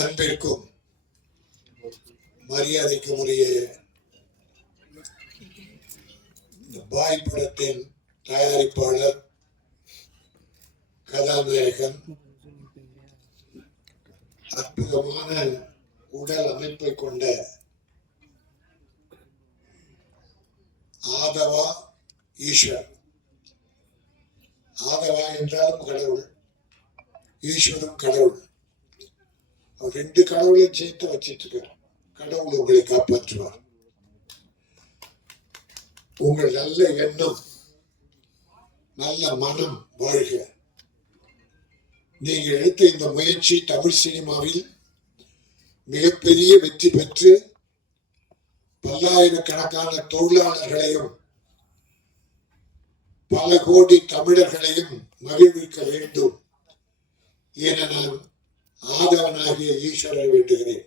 அன்பிற்கும் மரியாதைக்கும் உரிய பாய் படத்தின் தயாரிப்பாளர், கதாநாயகன், அற்புதமான உடல் அமைப்பை கொண்ட ஆதவா ஈஸ்வர். ஆதவா என்றாலும் கடவுள், ஈஸ்வரும் கடவுள். அவர் ரெண்டு கடவுளையும் சேர்த்து வச்சிட்டு இருக்கார். கடவுள் உங்களை காப்பாற்றுவார். உங்கள் நல்ல எண்ணம், நல்ல மனம் வாழ்க. நீங்கள் எடுத்த இந்த முயற்சி தமிழ் சினிமாவில் மிகப்பெரிய வெற்றி பெற்று பல்லாயிரக்கணக்கான தொழிலாளர்களையும் பல கோடி தமிழர்களையும் மகிழ்விக்க வேண்டும் என நான் ஆதவனாகிய ஈஸ்வரரை வேண்டுகிறேன்.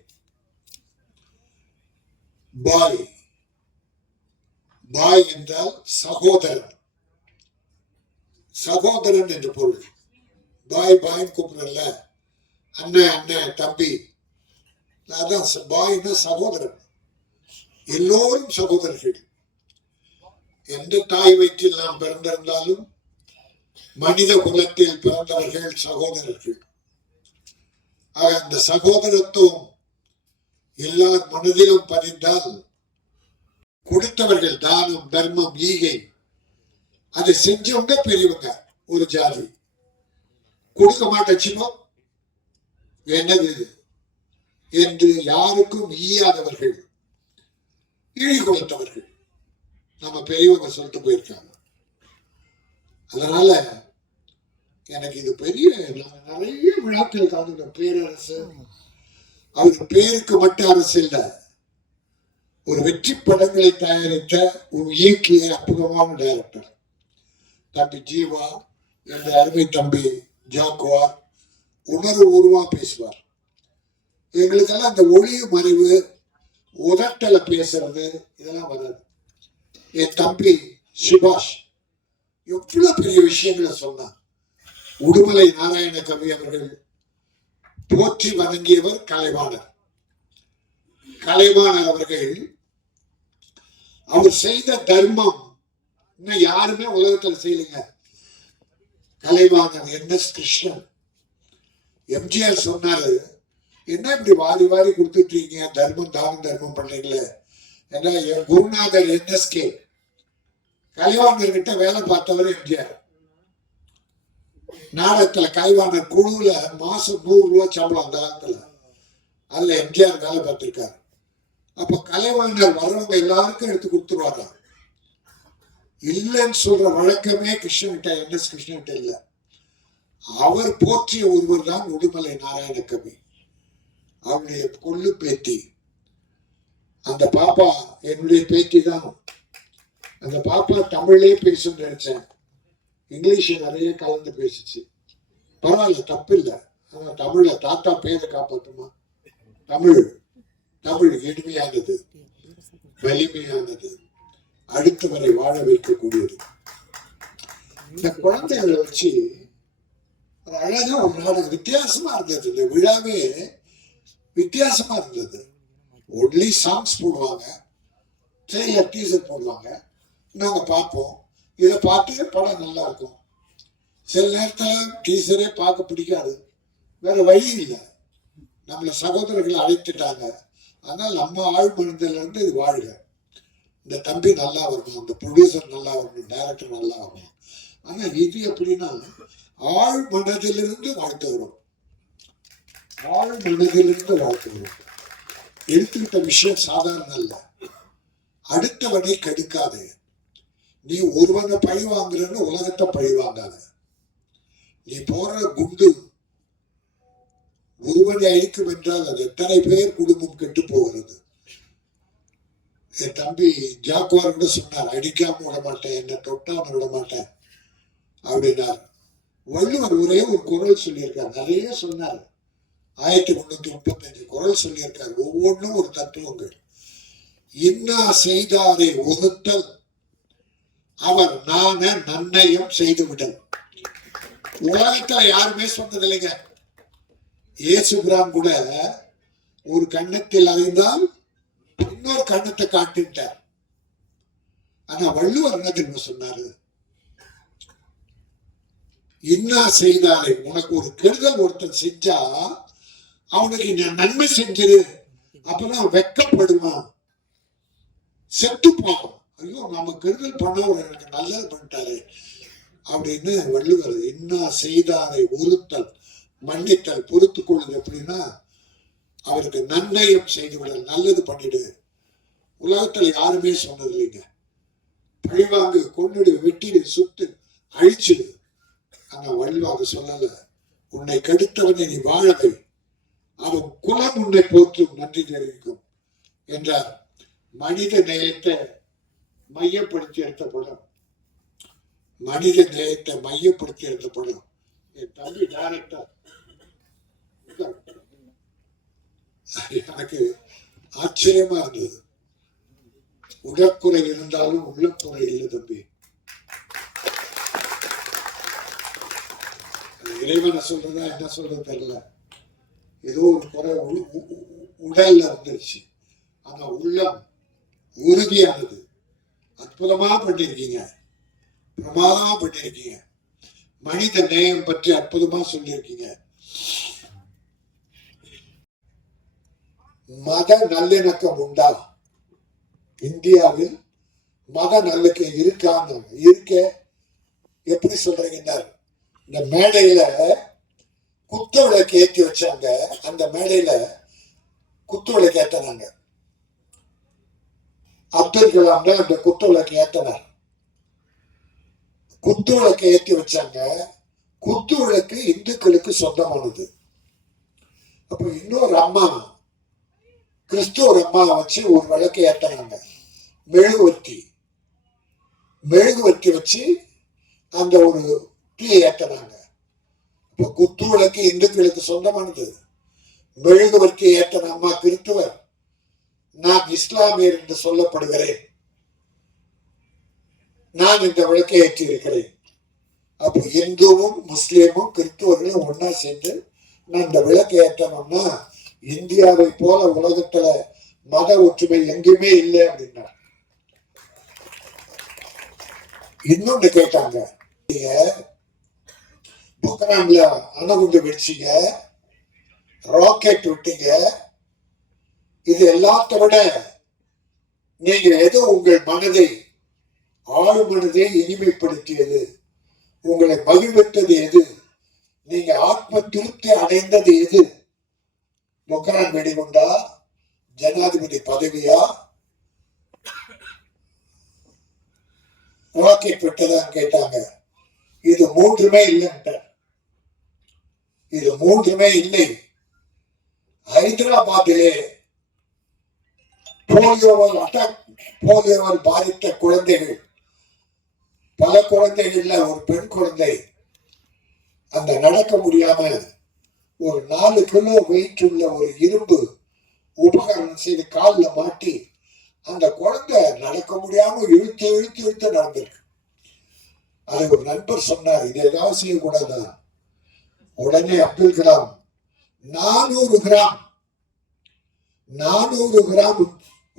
பாய், பாய் என்றால் சகோதரன், சகோதரன் என்று பொருள். பாய் பாய் கூப்பிடல, அண்ணன் அண்ணன் தம்பி, அதான் பாய்னா சகோதரன். எல்லோரும் சகோதரர்கள். எந்த தாய் வயிற்றில் நாம் பிறந்திருந்தாலும் மனித குலத்தில் பிறந்தவர்கள் சகோதரர்கள். அந்த சகோதரத்துவம் எல்லார் மனதிலும் பதிந்தால் கொடுத்தவர்கள் தானம், தர்மம், ஈகை அதை செஞ்சவங்க பெரியவங்க. ஒரு ஜாதி கொடுக்க மாட்டச்சுமோ என்னது என்று யாருக்கும் ஈயாதவர்கள், இழி கொடுத்தவர்கள் நம்ம பெரியவங்க சொல்லிட்டு போயிருக்காங்க. அதனால எனக்கு இது பெரிய, நிறைய விழாக்கள் கலந்து. பேரரசு அவர் பேருக்கு மட்டும் அரசு இல்லை, ஒரு வெற்றி படங்களை தயாரித்த ஒரு இயக்கிய அற்புதமான டைரக்டர் தம்பி ஜீவா, என்ற அருமை தம்பி ஜாக்குவார் உணர்வு உருவா பேசுவார். எங்களுக்கெல்லாம் அந்த ஒளிவு மறைவு, உதட்டல பேசுறது இதெல்லாம் வராது. என் தம்பி சுபாஷ் எவ்வளவு பெரிய விஷயங்களை சொன்னார். உடுமலை நாராயண கவி அவர்கள் போற்றி வணங்கியவர் கலைவாணர். கலைவாணர் அவர்கள் அவர் செய்த தர்மம் இன்னும் யாருமே உலகத்தில் செய்யலைங்க. கலைவாணர் NS கிருஷ்ணன். எம்ஜிஆர் சொன்னாரு, என்ன இப்படி வாரி வாரி கொடுத்துட்டு இருக்கீங்க, தர்மம் தானம் தர்மம் பண்றீங்களே ஏன்னா. என் குருநாதர் NSK கலைவாணர் கிட்ட வேலை பார்த்தவர் எம்ஜிஆர். நாடகத்துல கலைவாணர் குழுவுல மாசம் 100 ரூபாய் சம்பளம் அந்த காலத்துல. அதுல எம்ஜிஆர் வேலை பார்த்திருக்காரு. அப்ப கலைவாணர் வரவங்க எல்லாருக்கும் எடுத்து கொடுத்துருவாங்க. இல்லைன்னு சொல்ற வழக்கமே கிருஷ்ணகிட்ட, NS கிருஷ்ணகிட்ட இல்ல. அவர் போற்றிய ஒருவர் தான் உடுமலை நாராயண கவி. அவருடைய கொள்ளு பேத்தி. அந்த பாப்பா என்னுடைய பேத்தி தான். அந்த பாப்பா தமிழ்லயே பேசுன்னு நினைச்சேன். இங்கிலீஷ் நிறைய கலந்து பேசிச்சு. பரவாயில்ல, தப்பு இல்லை. ஆனா தமிழ்ல தாத்தா பேரை காப்பாற்றுமா? தமிழ், தமிழ் எளிமையானது, வலிமையானது, அடுத்தவரை வாழ வைக்கக்கூடியது. இந்த குழந்தைகளை வச்சு ஒரு அழகா ஒரு நாடகம் வித்தியாசமா இருந்தது. இந்த விழாவே வித்தியாசமா இருந்தது. ஒன்லி சாங்ஸ் போடுவாங்க, ட்ரெயிலர் டீசர் போடுவாங்க, நாங்க பார்ப்போம். இதை பார்த்து படம் நல்லா இருக்கும். சில நேரத்தில் டீசரே பார்க்க பிடிக்காது, வேற வழி இல்லை. நம்மளை சகோதரர்களை அழைத்துட்டாங்க. ஆனால் நம்ம ஆழ் மனதில இருந்து இது வாழ்க. இந்த தம்பி நல்லா வரணும், இந்த ப்ரொடியூசர் நல்லா வரணும், டைரக்டர் நல்லா வரணும். ஆனா இது எப்படின்னா ஆழ் மனதிலிருந்து வாழ்த்து வரும். ஆழ் மனதிலிருந்து வாழ்த்து வரும். எடுத்துக்கிட்ட விஷயம் சாதாரண அல்ல. அடுத்தவனை கெடுக்காது. நீ ஒருவனை பழி வாங்குறன்னு உலகத்தை பழி வாங்காத. நீ போற குண்டு ஒருவனை அழிக்கும் என்றால் அது எத்தனை பேர் குடும்பம் கெட்டு போகிறது. என் தம்பி ஜாக்குவார் கூட சொன்னார், அடிக்காம விட மாட்டேன், என்ன தொட்டாம விட மாட்டேன் அப்படின்னார். வள்ளுவர் ஒரே ஒரு குரல் சொல்லியிருக்கார், நிறைய சொன்னார். 1335 குரல் சொல்லியிருக்கார். ஒவ்வொன்றும் ஒரு தத்துவங்கள். இன்னா செய்தாரை ஒதுத்தல், அவர் நான நன்னயம் செய்து விடல். உலகத்துல யாருமே சொன்னது இல்லைங்க. இயேசுபிரான் கூட ஒரு கண்ணத்தில் அறிந்தால் இன்னொரு கண்ணத்தை காட்டிட்டார். ஆனா வள்ளுவர் என்ன தெரியுமா சொன்னாரு? இன்னா செய்தாலே, உனக்கு ஒரு கெடுதல் ஒருத்தன் செஞ்சா அவனுக்கு நன்மை செஞ்சிரு, அப்பதான் வெக்கப்படுவான், செத்துப்பான். ஐயோ நம்ம கெடுதல் பண்ணவர் எனக்கு நல்லது பண்ணிட்டாரு அப்படின்னு வள்ளுவர். இன்னா செய்தாரை ஒருத்தல் மன்னித்தல் பொறுத்து கொள்ளுது. எப்படின்னா அவருக்கு நன்மையும் செய்து விட, நல்லது பண்ணிடு. உலகத்துல யாருமே சொன்னது இல்லைங்க. பழிவாங்கு, கொன்னுடு, வெட்டிடு, சுட்டு, அழிச்சிடு. ஆனா வள்ளுவாக சொல்லல, உன்னை கெடுத்தவனை நீ வாழவை, அவன் குலம் உன்னை போற்றும், நன்றி தெரிவிக்கும் என்றார். மனித நேயத்தை மையப்படுத்தி எடுத்த படம், மனித நேயத்தை மையப்படுத்தி எடுத்த படம். என் தம்பி டைரக்டர், எனக்கு ஆச்சரியமா இருந்தது. உடற்குறை இருந்தாலும் உள்ளக்குறை இல்லை தம்பி. இறைவனை சொல்றதா என்ன சொல்றது தெரியல. ஏதோ ஒரு குறை உடல்ல வந்துருச்சு, ஆனா உள்ளம் உறுதியானது. அற்புதமா பண்ணிருக்கீங்க, பிரமாதமா பண்ணிருக்கீங்க. மனித நேயம் பற்றி அற்புதமா சொல்லியிருக்கீங்க. மத நல்லிணக்கம் உண்டா இந்தியாவில்? மத நல்லிணக்கம் இருக்கான்னு இருக்க எப்படி சொல்றீங்க? இந்த மேடையில குத்து விளக்கு ஏற்றி வச்சாங்க, அந்த மேடையில குத்து விளக்கு ஏத்தனாங்க. அப்துல் கலாம் தான் அந்த குத்து விளக்கு ஏத்தனார். குத்து விளக்கு ஏற்றி வச்சாங்க. குத்து விளக்கு இந்துக்களுக்கு சொந்தமானது. அப்ப இன்னொரு அம்மா, கிறிஸ்துவ அம்மா வச்சு ஒரு விளக்கு ஏத்தனாங்க, மெழுகுவர்த்தி. மெழுகுவர்த்தி வச்சு அந்த ஒரு தீயை ஏத்தனாங்க. இப்ப குத்து விளக்கு இந்துக்களுக்கு சொந்தமானது. மெழுகுவர்த்தி ஏத்தன அம்மா கிறிஸ்துவர், நான் இஸ்லாமியர் என்று சொல்லப்படுகிறேன், நான் இந்த விளக்கை ஏற்றி இருக்கிறேன். அப்போ இந்துவும் முஸ்லீமும் கிறிஸ்துவர்களும் ஒன்னா சேர்ந்து நான் இந்த விளக்கை ஏற்றணும்னா, இந்தியாவை போல உலகத்துல மத ஒற்றுமை எங்கேயுமே இல்லை அப்படின்னா. இன்னொன்னு கேட்டாங்க, பொக்ரான்ல அணுகுண்டு வெடிச்சீங்க, ராக்கெட் விட்டீங்க, இது எல்லாத்த விட நீங்க எது உங்கள் மனதை, ஆழ் மனதை இனிமைப்படுத்தியது, உங்களை மகிழ்வித்தது எது, நீங்க ஆத்ம திருப்தி அடைந்தது எது? பொக்ரான் வெடிகுண்டா, ஜனாதிபதி பதவியா, ராக்கெட் விட்டதான் கேட்டாங்க. இது மூன்றுமே இல்லைன்ற, இது மூன்றுமே இல்லை. ஹைதராபாத்திலே போலியோவால் பாதித்த குழந்தைகள், பல குழந்தைகள்ல ஒரு பெண் குழந்தை அந்த நடக்க முடியாம ஒரு 4 கிலோ வெயிட் உள்ள ஒரு இரும்பு உபகரணம் செய்து காலில் மாட்டி அந்த குழந்தை நடக்க முடியாம இழுத்து இழுத்து இழுத்து நடந்திருக்கு. அதை ஒரு நண்பர் சொன்னார், இது ஏதாவது செய்யக்கூடாதா? உடனே அப்துல் கலாம் 400 கிராம்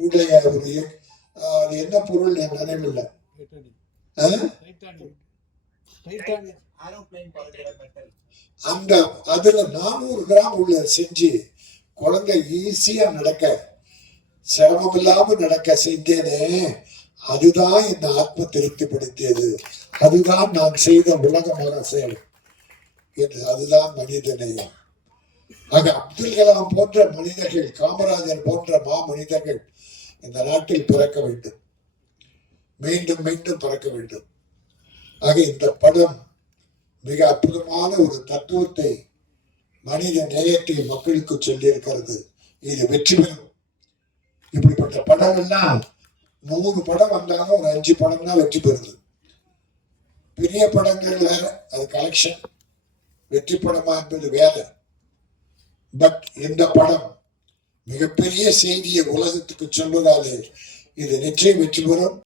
உடைய ஒரு அது என்ன பொருள் நினைவில்லை, அந்த அதுல 400 கிராம் உள்ள செஞ்சு குழந்தை ஈஸியா நடக்க, சிரமம் இல்லாம நடக்க செஞ்சேனே, அதுதான் என் ஆத்ம திருப்திப்படுத்தியது, அதுதான் நான் செய்த உலகமான செயல் என்று. அதுதான் மனிதநேயம். ஆக அப்துல் கலாம் போன்ற மனிதர்கள், காமராஜர் போன்ற மனிதர்கள் இந்த நாட்டில் பிறக்க வேண்டும், மீண்டும் மீண்டும் பிறக்க வேண்டும். ஆக இந்த படம் மிக அற்புதமான ஒரு தத்துவத்தை, மனித நேயத்தை மக்களுக்கு சொல்லி இருக்கிறது. இது வெற்றி பெறும். இப்படிப்பட்ட படம் எல்லாம் 100 படம் வந்தாலும் ஒரு 5 படம் தான் வெற்றி பெறுது. பெரிய படங்கள் வேற, அது கலெக்ஷன். வெற்றி படமா என்பது வேற. பட் இந்த படம் மிகப்பெரிய செய்தியை உலகத்துக்கு சொல்வதாலே இது நிச்சயம் வெற்றி பெறும்.